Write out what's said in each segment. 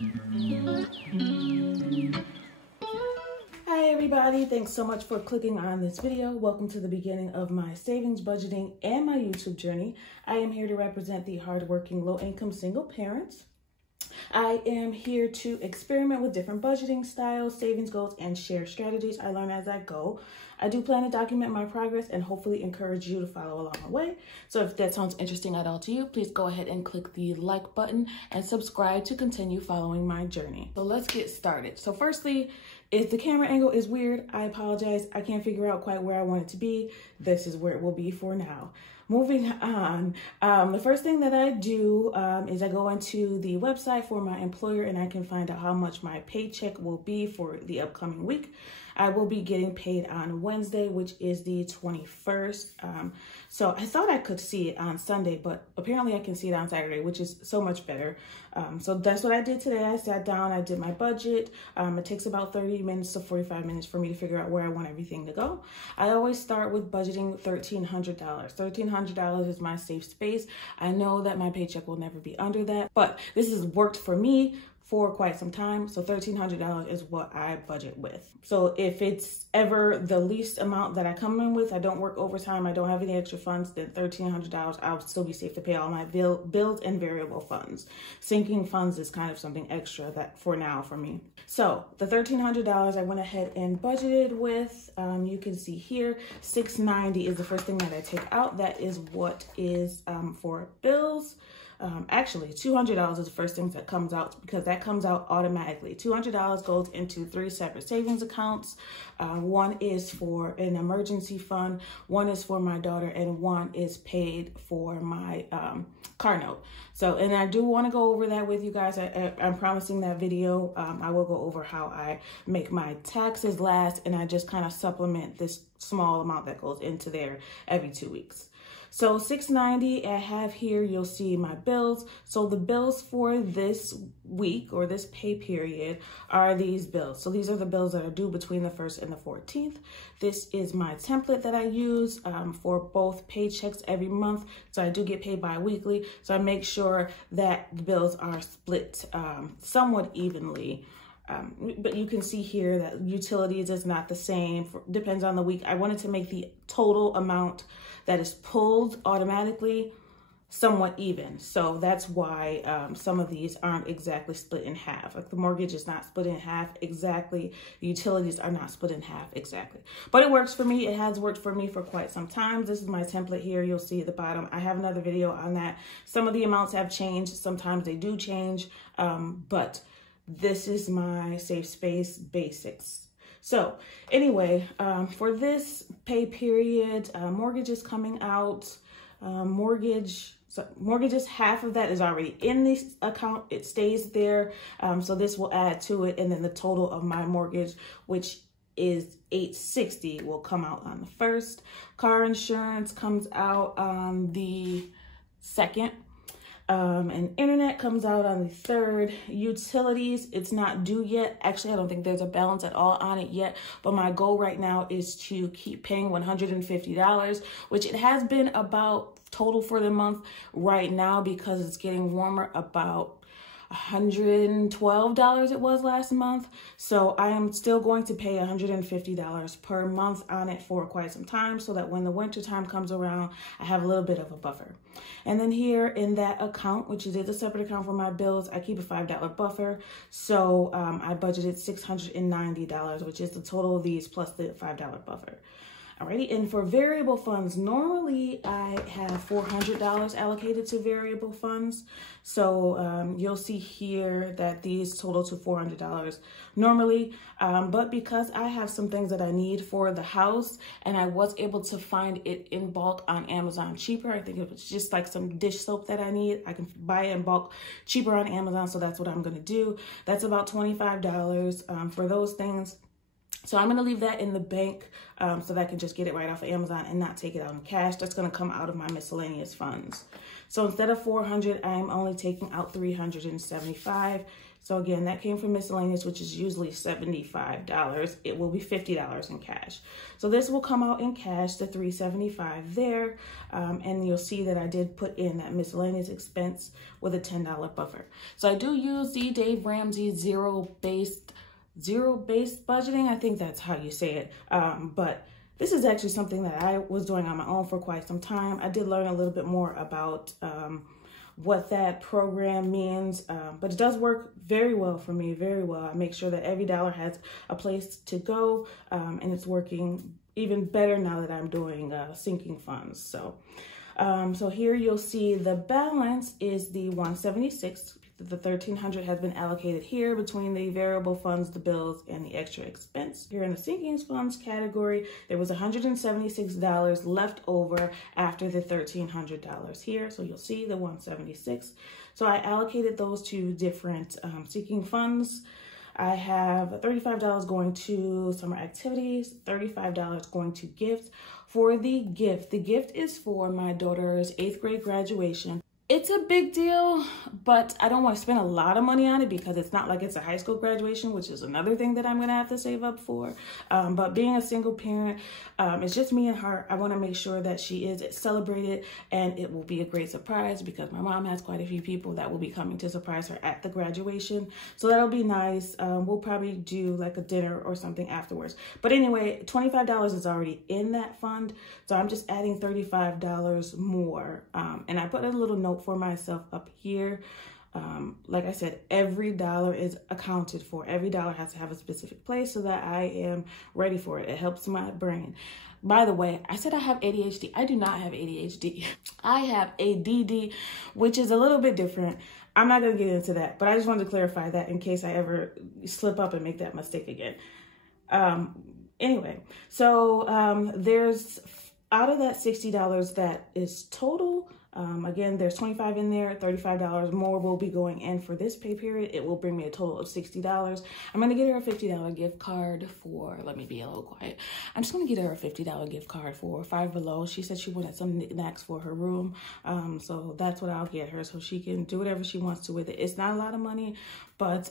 Hi everybody, thanks so much for clicking on this video. Welcome to the beginning of my savings, budgeting, and my YouTube journey. I am here to represent the hardworking, low-income single parents. I am here to experiment with different budgeting styles, savings goals, and share strategies I learn as I go. I do plan to document my progress and hopefully encourage you to follow along the way. So if that sounds interesting at all to you, please go ahead and click the like button and subscribe to continue following my journey. So let's get started. So firstly, if the camera angle is weird, I apologize. I can't figure out quite where I want it to be. This is where it will be for now. Moving on, the first thing that I do is I go into the website for my employer and I can find out how much my paycheck will be for the upcoming week. I will be getting paid on Wednesday, which is the 21st. So I thought I could see it on Sunday, but apparently I can see it on Saturday, which is so much better. So that's what I did today. I sat down, I did my budget. It takes about 30 minutes to 45 minutes for me to figure out where I want everything to go. I always start with budgeting $1,300. $1,300 is my safe space. I know that my paycheck will never be under that, but this has worked for me for quite some time. So $1,300 is what I budget with. So if it's ever the least amount that I come in with, I don't work overtime, I don't have any extra funds, then $1,300, I'll still be safe to pay all my bills and variable funds. Sinking funds is kind of something extra that for now for me. So the $1,300 I went ahead and budgeted with, you can see here, $690 is the first thing that I take out. That is what is for bills. Actually, $200 is the first thing that comes out because that comes out automatically. $200 goes into 3 separate savings accounts. One is for an emergency fund, one is for my daughter, and one is paid for my car note. So, and I do want to go over that with you guys. I'm promising that video. I will go over how I make my taxes last, and I just kind of supplement this small amount that goes into there every 2 weeks. So $690 I have here, you'll see my bills. So the bills for this week or this pay period are these bills. So these are the bills that are due between the 1st and the 14th. This is my template that I use for both paychecks every month. So I do get paid bi-weekly. So I make sure that the bills are split somewhat evenly. But you can see here that utilities is not the same, depends on the week. I wanted to make the total amount that is pulled automatically somewhat even. So that's why some of these aren't exactly split in half. Like the mortgage is not split in half exactly. Utilities are not split in half exactly. But it works for me. It has worked for me for quite some time. This is my template here. You'll see at the bottom. I have another video on that. Some of the amounts have changed. Sometimes they do change. But this is my safe space basics. So anyway, for this pay period, mortgage is coming out. Mortgages, half of that is already in this account. It stays there. So this will add to it. And then the total of my mortgage, which is $860, will come out on the 1st. Car insurance comes out on the 2nd. And internet comes out on the 3rd. Utilities, it's not due yet. Actually, I don't think there's a balance at all on it yet. But my goal right now is to keep paying $150, which it has been about total for the month right now because it's getting warmer, about $112 it was last month. So I am still going to pay $150 per month on it for quite some time so that when the winter time comes around, I have a little bit of a buffer. And then here in that account, which is a separate account for my bills, I keep a $5 buffer. So I budgeted $690, which is the total of these plus the $5 buffer. Alrighty, and for variable funds, normally I have $400 allocated to variable funds. So you'll see here that these total to $400 normally, but because I have some things that I need for the house and I was able to find it in bulk on Amazon cheaper. I think it was just like some dish soap that I need. I can buy it in bulk cheaper on Amazon, so that's what I'm gonna do. That's about $25 for those things. So I'm going to leave that in the bank so that I can just get it right off of Amazon and not take it out in cash. That's going to come out of my miscellaneous funds. So instead of $400, I'm only taking out $375. So again, that came from miscellaneous, which is usually $75. It will be $50 in cash. So this will come out in cash, the $375 there. And you'll see that I did put in that miscellaneous expense with a $10 buffer. So I do use the Dave Ramsey zero-based budgeting. I think that's how you say it. But this is actually something that I was doing on my own for quite some time. I did learn a little bit more about what that program means, but it does work very well for me, very well. I make sure that every dollar has a place to go, and it's working even better now that I'm doing sinking funds. So here you'll see the balance is the $176. The $1,300 has been allocated here between the variable funds, the bills, and the extra expense. Here in the sinking funds category, there was $176 left over after the $1,300 here. So you'll see the $176. So I allocated those to different sinking funds. I have $35 going to summer activities, $35 going to gifts. For the gift is for my daughter's 8th grade graduation. It's a big deal, but I don't want to spend a lot of money on it because it's not like it's a high school graduation, which is another thing that I'm going to have to save up for. But being a single parent, it's just me and her. I want to make sure that she is celebrated, and it will be a great surprise because my mom has quite a few people that will be coming to surprise her at the graduation. So that'll be nice. We'll probably do like a dinner or something afterwards. But anyway, $25 is already in that fund. So I'm just adding $35 more. And I put a little note for myself up here. Like I said, every dollar is accounted for. Every dollar has to have a specific place so that I am ready for it. It helps my brain. By the way, I said I have ADHD. I do not have ADHD. I have ADD, which is a little bit different. I'm not going to get into that, but I just wanted to clarify that in case I ever slip up and make that mistake again. Anyway, so there's out of that $60 that is total. Again, there's $25 in there, $35 more will be going in for this pay period. It will bring me a total of $60. I'm going to get her a $50 gift card for, let me be a little quiet. I'm just going to get her a $50 gift card for Five Below. She said she wanted some knickknacks for her room. So that's what I'll get her so she can do whatever she wants to with it. It's not a lot of money, but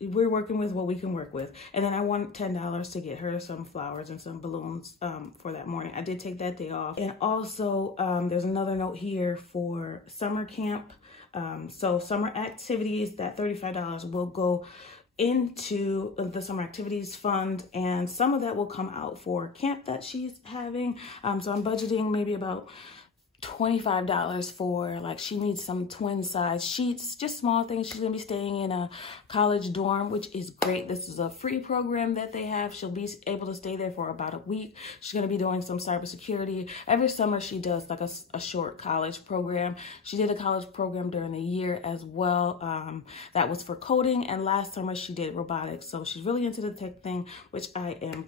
we're working with what we can work with. And then I want $10 to get her some flowers and some balloons for that morning. I did take that day off. And also there's another note here for summer camp. So summer activities, that $35 will go into the summer activities fund, and some of that will come out for camp that she's having. So I'm budgeting maybe about $25 for, like, she needs some twin size sheets, just small things. She's gonna be staying in a college dorm, which is great. This is a free program that they have. She'll be able to stay there for about a week. She's gonna be doing some cybersecurity. Every summer she does like a short college program. She did a college program during the year as well. That was for coding, and last summer she did robotics. So she's really into the tech thing, which I am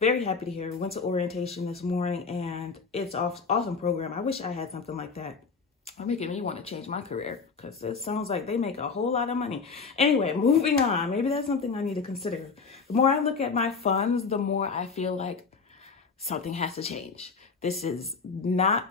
very happy to hear. We went to orientation this morning, and it's an awesome program. I wish I had something like that. It's making me want to change my career because it sounds like they make a whole lot of money. Anyway, moving on. Maybe that's something I need to consider. The more I look at my funds, the more I feel like something has to change. This is not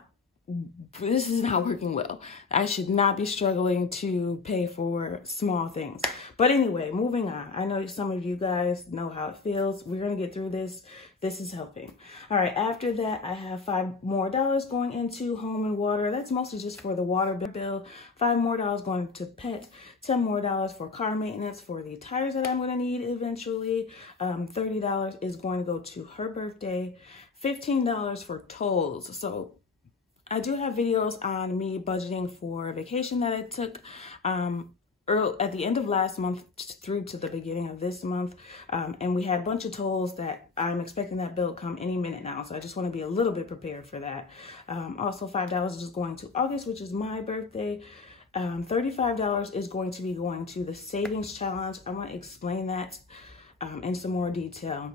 working well. I should not be struggling to pay for small things. But anyway, moving on. I know some of you guys know how it feels. We're going to get through this. This is helping. All right, after that, I have $5 more going into home and water. That's mostly just for the water bill. $5 more going to pet. $10 more for car maintenance for the tires that I'm going to need eventually. $30 is going to go to her birthday. $15 for tolls. So I do have videos on me budgeting for a vacation that I took at the end of last month through to the beginning of this month. And we had a bunch of tolls that I'm expecting that bill to come any minute now. So I just want to be a little bit prepared for that. Also, $5 is going to August, which is my birthday. $35 is going to be going to the savings challenge. I want to explain that in some more detail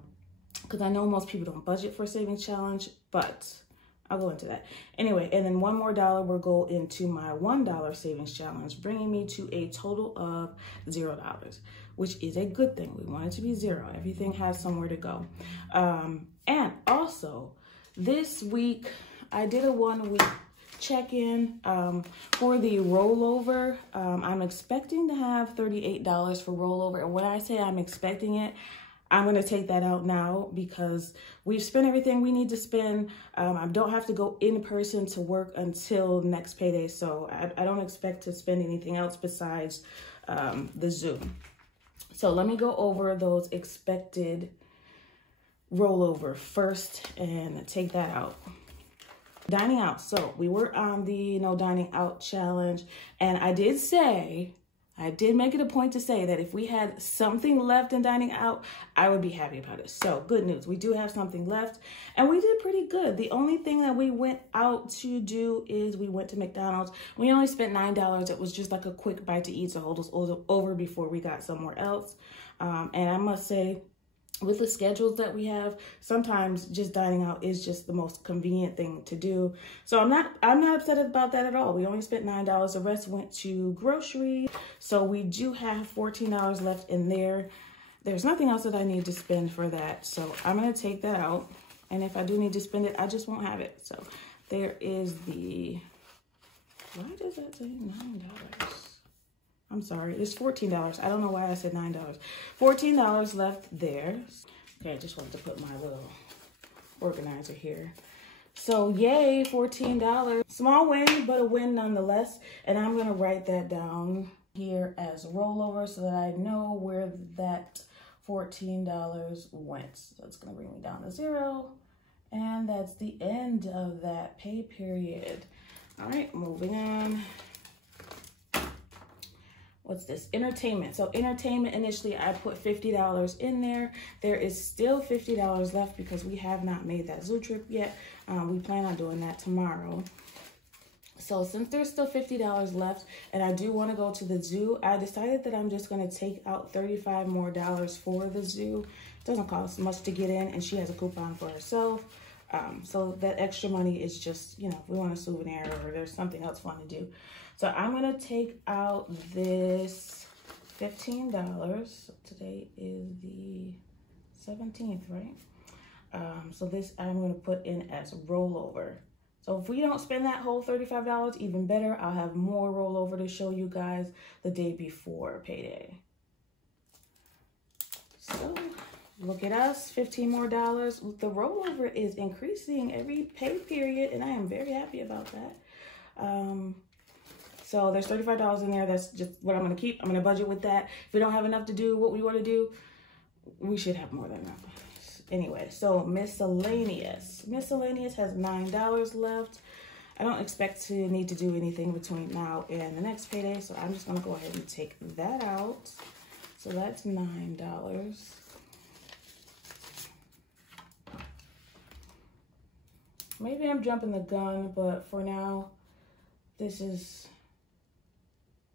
because I know most people don't budget for savings challenge, but I'll go into that. Anyway, and then $1 more will go into my $1 savings challenge, bringing me to a total of $0, which is a good thing. We want it to be 0. Everything has somewhere to go. And also, this week, I did a 1-week check-in for the rollover. I'm expecting to have $38 for rollover. And when I say I'm expecting it, I'm going to take that out now because we've spent everything we need to spend. I don't have to go in person to work until next payday. So I don't expect to spend anything else besides the Zoom. So let me go over those expected rollover first and take that out. Dining out. So we were on the no dining out challenge, and I did make it a point to say that if we had something left in dining out, I would be happy about it. So good news, we do have something left, and we did pretty good. The only thing that we went out to do is we went to McDonald's. We only spent $9. It was just like a quick bite to eat to hold us over before we got somewhere else. And I must say, with the schedules that we have, sometimes just dining out is just the most convenient thing to do. So I'm not upset about that at all. We only spent $9. The rest went to groceries. So we do have $14 left in there. There's nothing else that I need to spend for that. So I'm going to take that out. And if I do need to spend it, I just won't have it. So there is the, why does that say $9? I'm sorry, it's $14. I don't know why I said $9. $14 left there. Okay, I just wanted to put my little organizer here. So yay, $14. Small win, but a win nonetheless. And I'm gonna write that down here as rollover so that I know where that $14 went. So that's gonna bring me down to 0. And that's the end of that pay period. All right, moving on. What's this? Entertainment. So entertainment, initially I put $50 in there. There is still $50 left because we have not made that zoo trip yet. We plan on doing that tomorrow. So since there's still $50 left and I do want to go to the zoo, I decided that I'm just going to take out $35 more for the zoo. It doesn't cost much to get in, and she has a coupon for herself. So that extra money is just, you know, if we want a souvenir or there's something else fun to do. So I'm going to take out this $15. So today is the 17th, right? So this I'm going to put in as rollover. So if we don't spend that whole $35, even better. I'll have more rollover to show you guys the day before payday. So look at us, $15 more. The rollover is increasing every pay period, and I am very happy about that. So there's $35 in there. That's just what I'm going to keep. I'm going to budget with that. If we don't have enough to do what we want to do, we should have more than that. Anyway, so miscellaneous. Miscellaneous has $9 left. I don't expect to need to do anything between now and the next payday, so I'm just going to go ahead and take that out. So that's $9. Maybe I'm jumping the gun, but for now, this is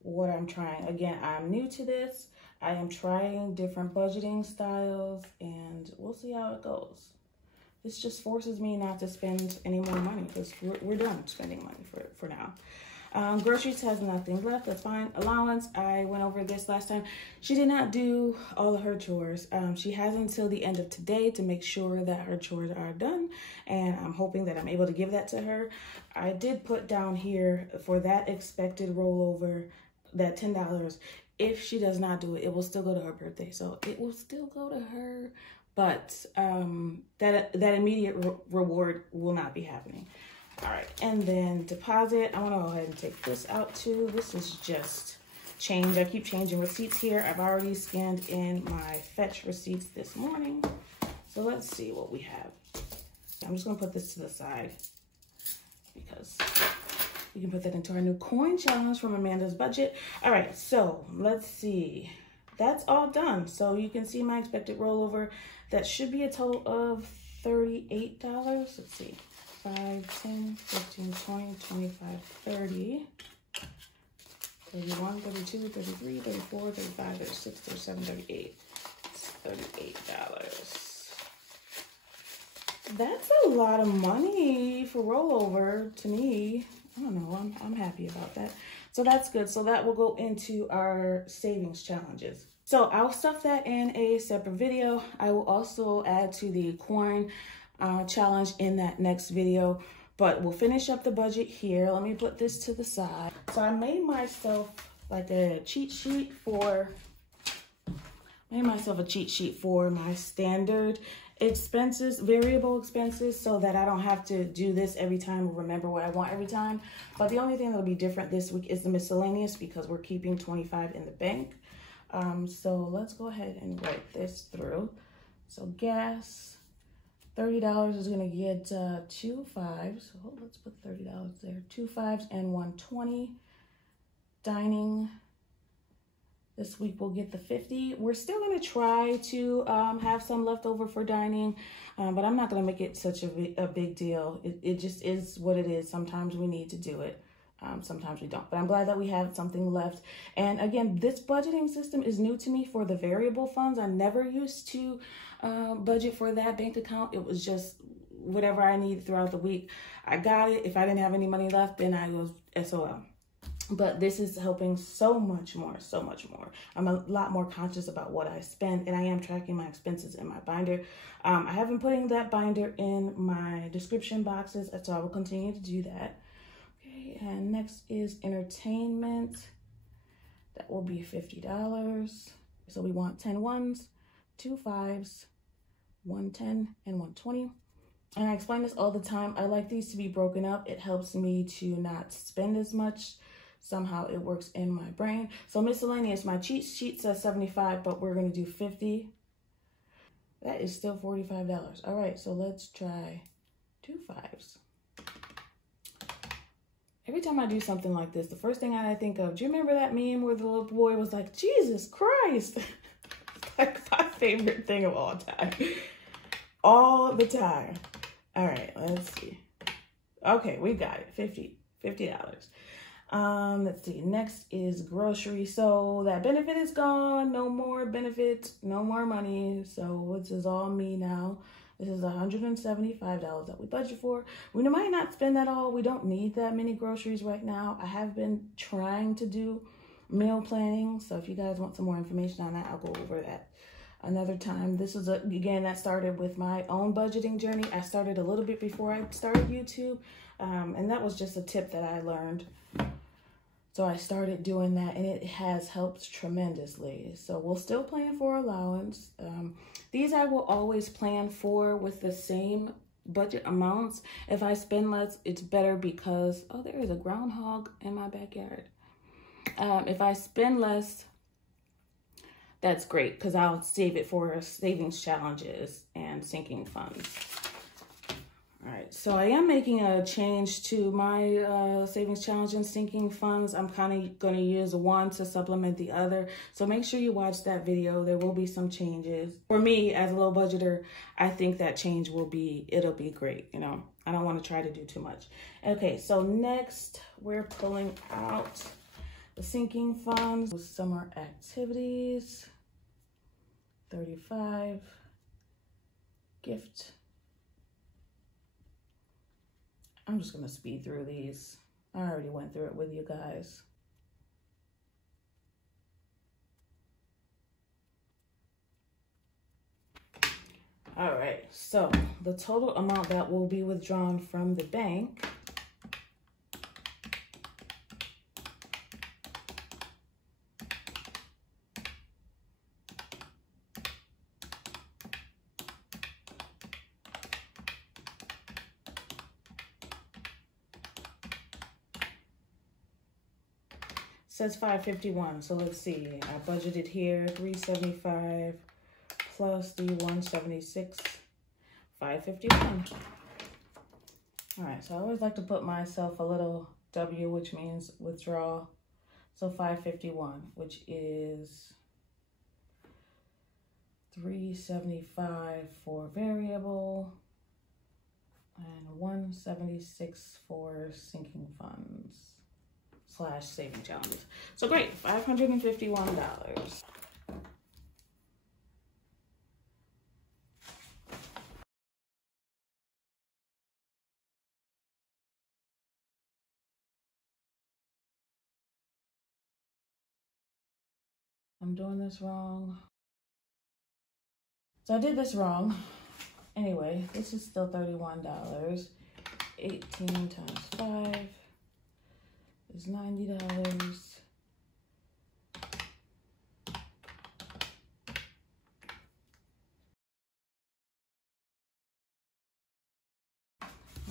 what I'm trying. Again, I'm new to this. I am trying different budgeting styles, and we'll see how it goes. This just forces me not to spend any more money because we're done spending money for now. Groceries has nothing left. That's fine. Allowance, I went over this last time. She did not do all of her chores. She has until the end of today to make sure that her chores are done, and I'm hoping that I'm able to give that to her. I did put down here for that expected rollover, that $10. If she does not do it, it will still go to her birthday. So it will still go to her, but that immediate reward will not be happening. All right, and then deposit. I want to go ahead and take this out too. This is just change. I keep changing receipts here. I've already scanned in my fetch receipts this morning. So let's see what we have. I'm just going to put this to the side because we can put that into our new coin challenge from Amanda's budget. All right, so let's see. That's all done. So you can see my expected rollover. That should be a total of $38. Let's see. 5, 10, 15, 20, 25, 30, 31, 32, 33, 34, 35, 36, 37, 38. It's $38. That's a lot of money for rollover to me. I don't know, I'm happy about that. So that's good. So that will go into our savings challenges. So I'll stuff that in a separate video. I will also add to the coin challenge in that next video, but we'll finish up the budget here. Let me put this to the side. So I made myself like a cheat sheet for, my standard expenses, variable expenses, so that I don't have to do this every time or remember what I want every time. But the only thing that'll be different this week is the miscellaneous, because we're keeping 25 in the bank. So let's go ahead and write this through. So gas, $30 is gonna get 2 5s. So let's put $30 there. 2 5s and 120. Dining, this week we'll get the 50. We're still gonna try to have some left over for dining, but I'm not gonna make it such a big deal. It just is what it is. Sometimes we need to do it. Sometimes we don't, but I'm glad that we have something left. And again, this budgeting system is new to me for the variable funds. I never used to budget for that bank account. It was just whatever I needed throughout the week. I got it. If I didn't have any money left, then I was SOL. But this is helping so much more, so much more. I'm a lot more conscious about what I spend, and I am tracking my expenses in my binder. I have been putting that binder in my description boxes, so I will continue to do that. Okay, and next is entertainment. That will be $50. So we want 10 ones, 2 5s, 110, and 120. And I explain this all the time. I like these to be broken up. It helps me to not spend as much. Somehow it works in my brain. So miscellaneous, my cheat sheet says 75, but we're gonna do 50. That is still $45. All right, so let's try 2 5s. Every time I do something like this, the first thing I think of, do you remember that meme where the little boy was like, Jesus Christ? It's like my favorite thing of all time. All the time. All right, let's see. Okay, we got it, $50. Let's see, next is grocery. So that benefit is gone, no more benefits, no more money. So this is all me now. This is $175 that we budget for. We might not spend that all. We don't need that many groceries right now. I have been trying to do meal planning. So if you guys want some more information on that, I'll go over that another time. This is, again, that started with my own budgeting journey. I started a little bit before I started YouTube. And that was just a tip that I learned. So I started doing that, and it has helped tremendously. So we'll still plan for allowance. These I will always plan for with the same budget amounts. If I spend less, it's better because, oh, there is a groundhog in my backyard. If I spend less, that's great because I'll save it for savings challenges and sinking funds. All right, so I am making a change to my savings challenge and sinking funds. I'm kind of going to use one to supplement the other. So make sure you watch that video. There will be some changes. For me, as a low budgeter, I think that change it'll be great. You know, I don't want to try to do too much. Okay, so next we're pulling out the sinking funds. Summer activities, 35, gift. I'm just going to speed through these. I already went through it with you guys. All right, so the total amount that will be withdrawn from the bank says $551. So let's see. I budgeted here $375 plus the $176, $551. All right. So I always like to put myself a little W, which means withdraw. So $551, which is $375 for variable and $176 for sinking funds / saving challenges. So great, $551. I'm doing this wrong. So I did this wrong. Anyway, this is still $31. 18 times 5 is $90.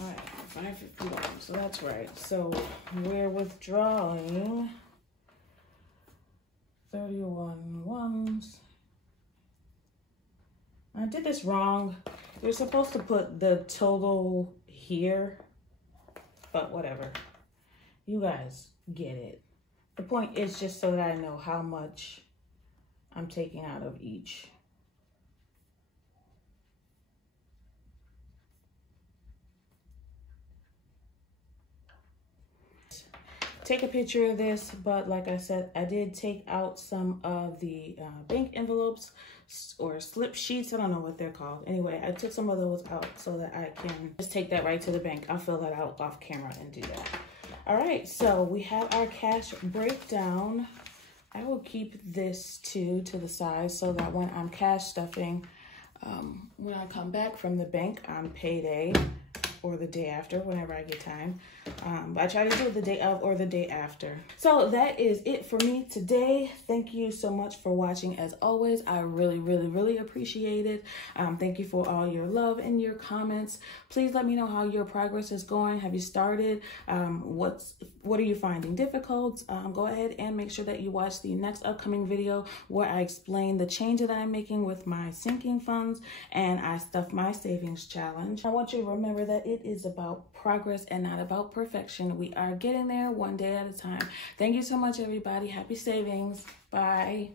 All right, $5.51, so that's right. So we're withdrawing 31 ones. I did this wrong. You're supposed to put the total here, but whatever. You guys get it. The point is just so that I know how much I'm taking out of each. Take a picture of this, but like I said, I did take out some of the bank envelopes or slip sheets. I don't know what they're called. Anyway, I took some of those out so that I can just take that right to the bank. I'll fill that out off camera and do that. All right, so we have our cash breakdown. I will keep this too to the side so that when I'm cash stuffing, when I come back from the bank on payday, or the day after, whenever I get time. But I try to do it the day of or the day after. So that is it for me today. Thank you so much for watching. As always, I really appreciate it. Thank you for all your love and your comments. Please let me know how your progress is going. Have you started? What are you finding difficult? Go ahead and make sure that you watch the next upcoming video where I explain the change that I'm making with my sinking funds and I stuff my savings challenge. I want you to remember that it is about progress and not about perfection. We are getting there one day at a time. Thank you so much, everybody. Happy savings. Bye.